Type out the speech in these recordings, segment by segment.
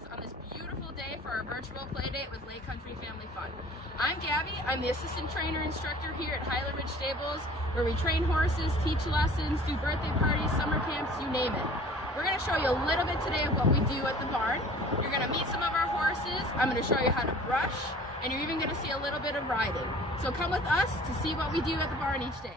Stables on this beautiful day for our virtual play date with Lake Country Family Fun. I'm Gabby. I'm the assistant trainer instructor here at Highland Ridge Stables, where we train horses, teach lessons, do birthday parties, summer camps, you name it. We're going to show you a little bit today of what we do at the barn. You're going to meet some of our horses. I'm going to show you how to brush, and you're even going to see a little bit of riding. So come with us to see what we do at the barn each day.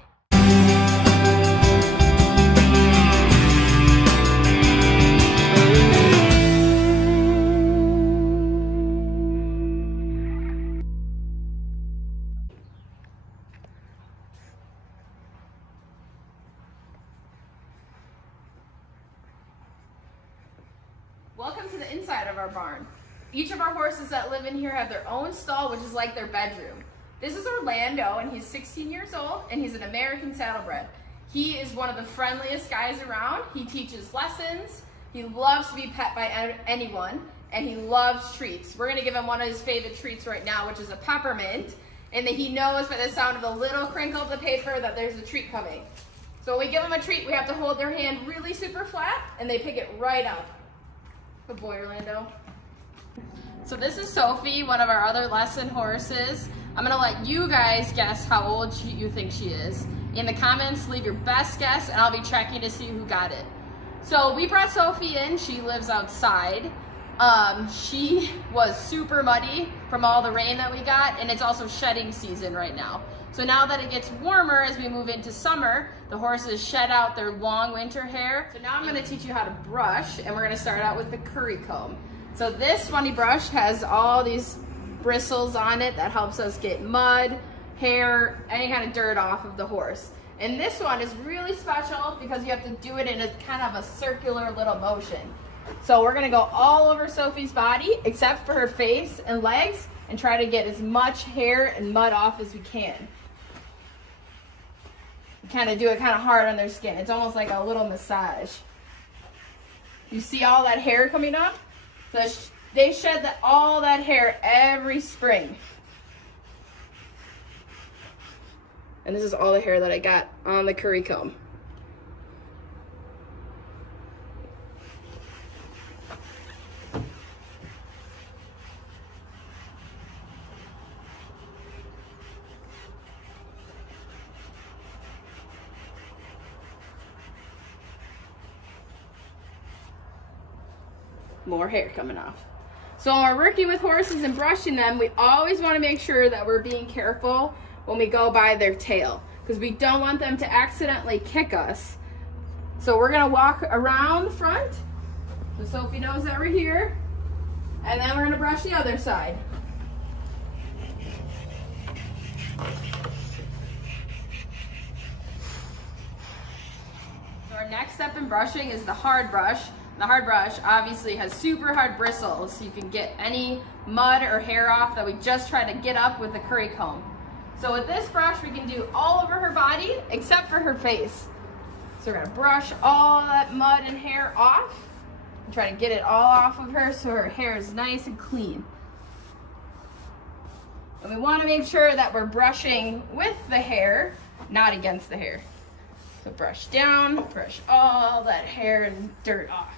Welcome to the inside of our barn. Each of our horses that live in here have their own stall, which is like their bedroom. This is Orlando, and he's 16 years old, and he's an American saddlebred. He is one of the friendliest guys around. He teaches lessons, he loves to be pet by anyone, and he loves treats. We're gonna give him one of his favorite treats right now, which is a peppermint, and that he knows by the sound of the little crinkle of the paper that there's a treat coming. So when we give him a treat, we have to hold their hand really super flat, and they pick it right up. Good boy, Orlando. So this is Sophie, one of our other lesson horses. I'm gonna let you guys guess how old you think she is. In the comments, leave your best guess, and I'll be checking to see who got it. So we brought Sophie in. She lives outside. She was super muddy from all the rain that we got, and it's also shedding season right now. So now that it gets warmer as we move into summer, the horses shed out their long winter hair. So now I'm gonna teach you how to brush, and we're gonna start out with the curry comb. So this funny brush has all these bristles on it that helps us get mud, hair, any kind of dirt off of the horse. And this one is really special because you have to do it in a kind of a circular little motion. So we're gonna go all over Sophie's body except for her face and legs and try to get as much hair and mud off as we can. Kind of do it kind of hard on their skin. It's almost like a little massage. You see all that hair coming up? So they shed all that hair every spring. And this is all the hair that I got on the curry comb. More hair coming off. So when we're working with horses and brushing them, we always want to make sure that we're being careful when we go by their tail, because we don't want them to accidentally kick us. So we're going to walk around the front, so Sophie knows that we're here, and then we're going to brush the other side. So our next step in brushing is the hard brush. The hard brush obviously has super hard bristles, so you can get any mud or hair off that we just try to get up with the curry comb. So with this brush, we can do all over her body except for her face. So we're gonna brush all that mud and hair off and try to get it all off of her so her hair is nice and clean. And we wanna make sure that we're brushing with the hair, not against the hair. So brush down, brush all that hair and dirt off.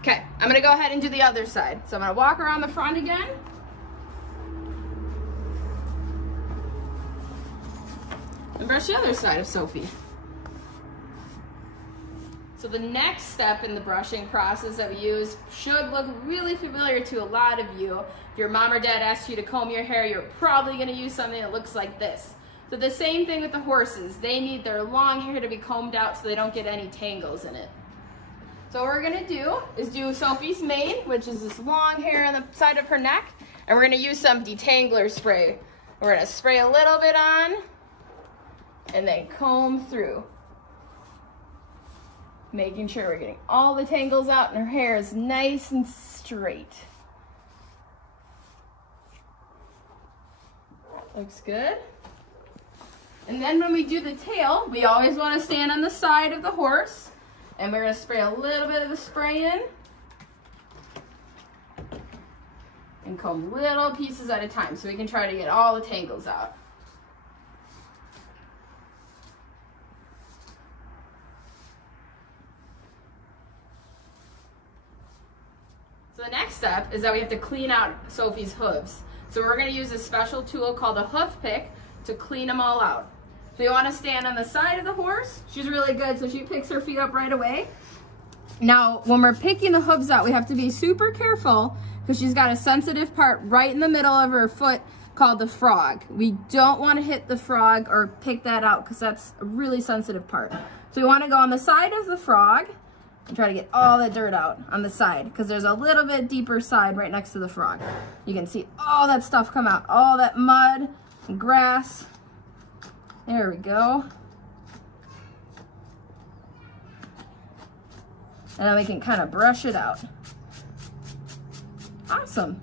Okay, I'm gonna go ahead and do the other side. So I'm gonna walk around the front again. And brush the other side of Sophie. So the next step in the brushing process that we use should look really familiar to a lot of you. If your mom or dad asked you to comb your hair, you're probably gonna use something that looks like this. So the same thing with the horses. They need their long hair to be combed out so they don't get any tangles in it. So what we're gonna do is do Sophie's mane, which is this long hair on the side of her neck, and we're gonna use some detangler spray. We're gonna spray a little bit on, and then comb through. Making sure we're getting all the tangles out and her hair is nice and straight. Looks good. And then when we do the tail, we always want to stand on the side of the horse, and we're going to spray a little bit of the spray in and comb little pieces at a time so we can try to get all the tangles out. So the next step is that we have to clean out Sophie's hooves. So we're going to use a special tool called a hoof pick to clean them all out. So you want to stand on the side of the horse. She's really good, so she picks her feet up right away. Now, when we're picking the hooves out, we have to be super careful because she's got a sensitive part right in the middle of her foot called the frog. We don't want to hit the frog or pick that out because that's a really sensitive part. So we want to go on the side of the frog and try to get all the dirt out on the side because there's a little bit deeper side right next to the frog. You can see all that stuff come out, all that mud and grass. There we go. And then we can kind of brush it out. Awesome.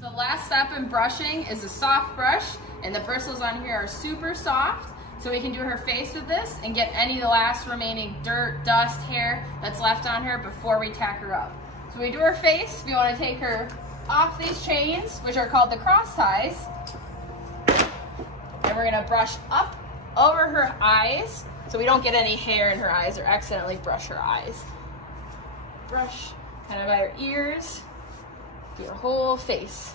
So the last step in brushing is a soft brush, and the bristles on here are super soft. So we can do her face with this and get any of the last remaining dirt, dust, hair that's left on her before we tack her up. So when we do her face, we want to take her off these chains, which are called the cross ties. And we're going to brush up over her eyes so we don't get any hair in her eyes or accidentally brush her eyes. Brush kind of by her ears, do her whole face.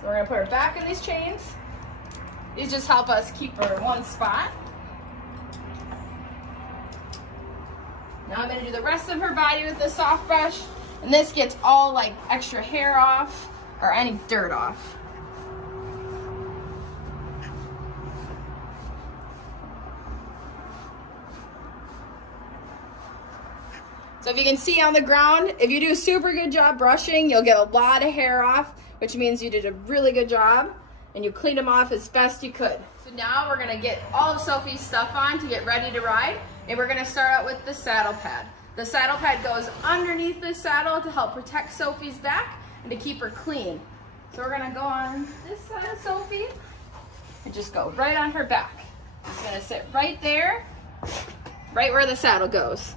So we're gonna put her back in these chains. These just help us keep her in one spot. Now I'm gonna do the rest of her body with the soft brush, and this gets all like extra hair off or any dirt off. So if you can see on the ground, if you do a super good job brushing, you'll get a lot of hair off, which means you did a really good job and you cleaned them off as best you could. So now we're gonna get all of Sophie's stuff on to get ready to ride, and we're gonna start out with the saddle pad. The saddle pad goes underneath the saddle to help protect Sophie's back and to keep her clean. So we're gonna go on this side of Sophie and just go right on her back. It's gonna sit right there, right where the saddle goes.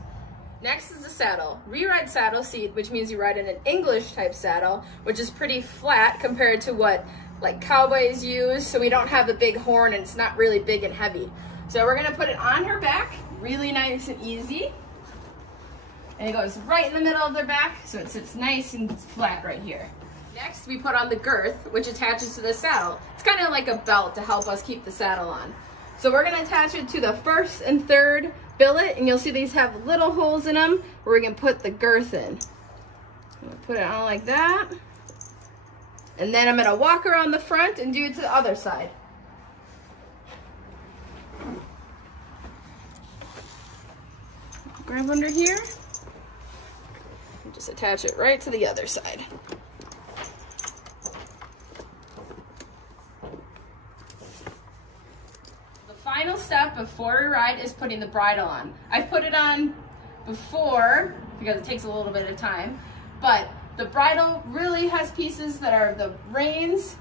Next is the saddle. Re-ride saddle seat, which means you ride in an English type saddle, which is pretty flat compared to what like cowboys use, so we don't have the big horn and it's not really big and heavy. So we're gonna put it on her back, really nice and easy. And it goes right in the middle of their back, so it sits nice and flat right here. Next, we put on the girth, which attaches to the saddle. It's kind of like a belt to help us keep the saddle on. So we're gonna attach it to the first and third billet, and you'll see these have little holes in them where we can put the girth in. I'm gonna put it on like that. And then I'm gonna walk around the front and do it to the other side. Grab under here and just attach it right to the other side. Final step before we ride is putting the bridle on. I've put it on before because it takes a little bit of time, but the bridle really has pieces that are the reins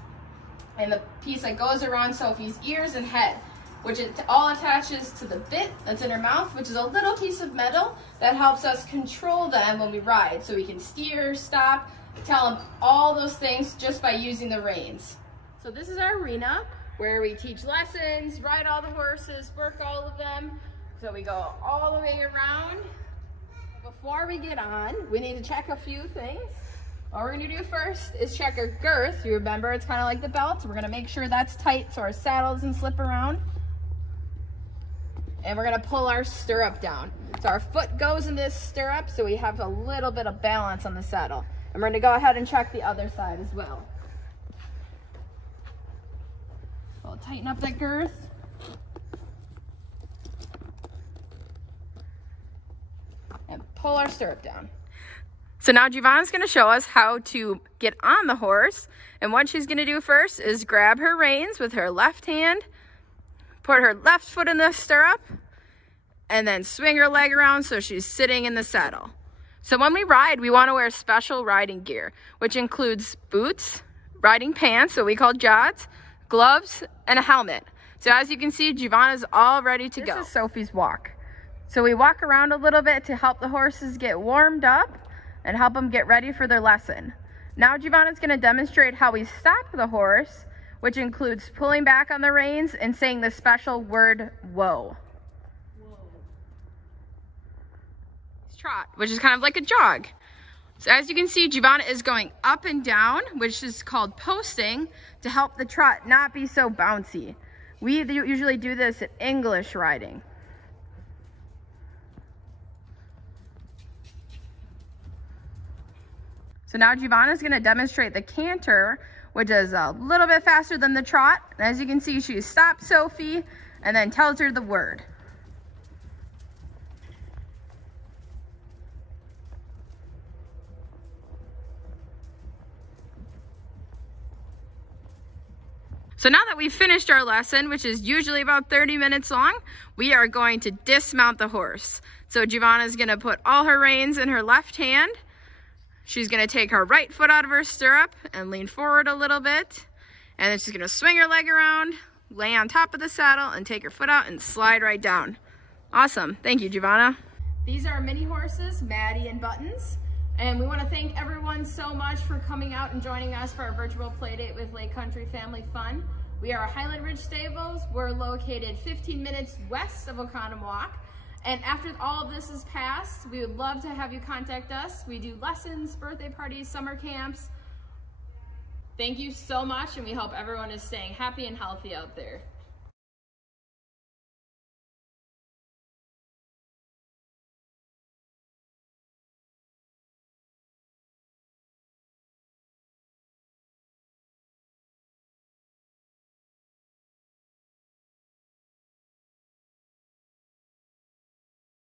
and the piece that goes around Sophie's ears and head, which it all attaches to the bit that's in her mouth, which is a little piece of metal that helps us control them when we ride, so we can steer, stop, tell them all those things just by using the reins. So this is our arena, where we teach lessons, ride all the horses, work all of them. So we go all the way around. Before we get on, we need to check a few things. What we're gonna do first is check our girth. You remember, it's kind of like the belt. So we're gonna make sure that's tight so our saddle doesn't slip around. And we're gonna pull our stirrup down. So our foot goes in this stirrup so we have a little bit of balance on the saddle. And we're gonna go ahead and check the other side as well. We'll tighten up that girth. And pull our stirrup down. So now Giovanna's going to show us how to get on the horse. And what she's going to do first is grab her reins with her left hand, put her left foot in the stirrup, and then swing her leg around so she's sitting in the saddle. So when we ride, we want to wear special riding gear, which includes boots, riding pants, what we call jods, gloves, and a helmet. So as you can see, Giovanna's all ready to go. This is Sophie's walk. So we walk around a little bit to help the horses get warmed up. and help them get ready for their lesson. Now Giovanna's going to demonstrate how we stop the horse, which includes pulling back on the reins and saying the special word, whoa. Trot, which is kind of like a jog. So as you can see, Giovanna is going up and down, which is called posting, to help the trot not be so bouncy. We usually do this at English riding. So now Giovanna is going to demonstrate the canter, which is a little bit faster than the trot. And as you can see, she stops Sophie and then tells her the word. So now that we've finished our lesson, which is usually about 30 minutes long, we are going to dismount the horse. So Giovanna's going to put all her reins in her left hand. She's going to take her right foot out of her stirrup and lean forward a little bit. And then she's going to swing her leg around, lay on top of the saddle, and take her foot out and slide right down. Awesome. Thank you, Giovanna. These are mini horses, Maddie and Buttons. And we want to thank everyone so much for coming out and joining us for our virtual playdate with Lake Country Family Fun. We are Highland Ridge Stables. We're located 15 minutes west of Oconomowoc. And after all of this is passed, we would love to have you contact us. We do lessons, birthday parties, summer camps. Thank you so much, and we hope everyone is staying happy and healthy out there.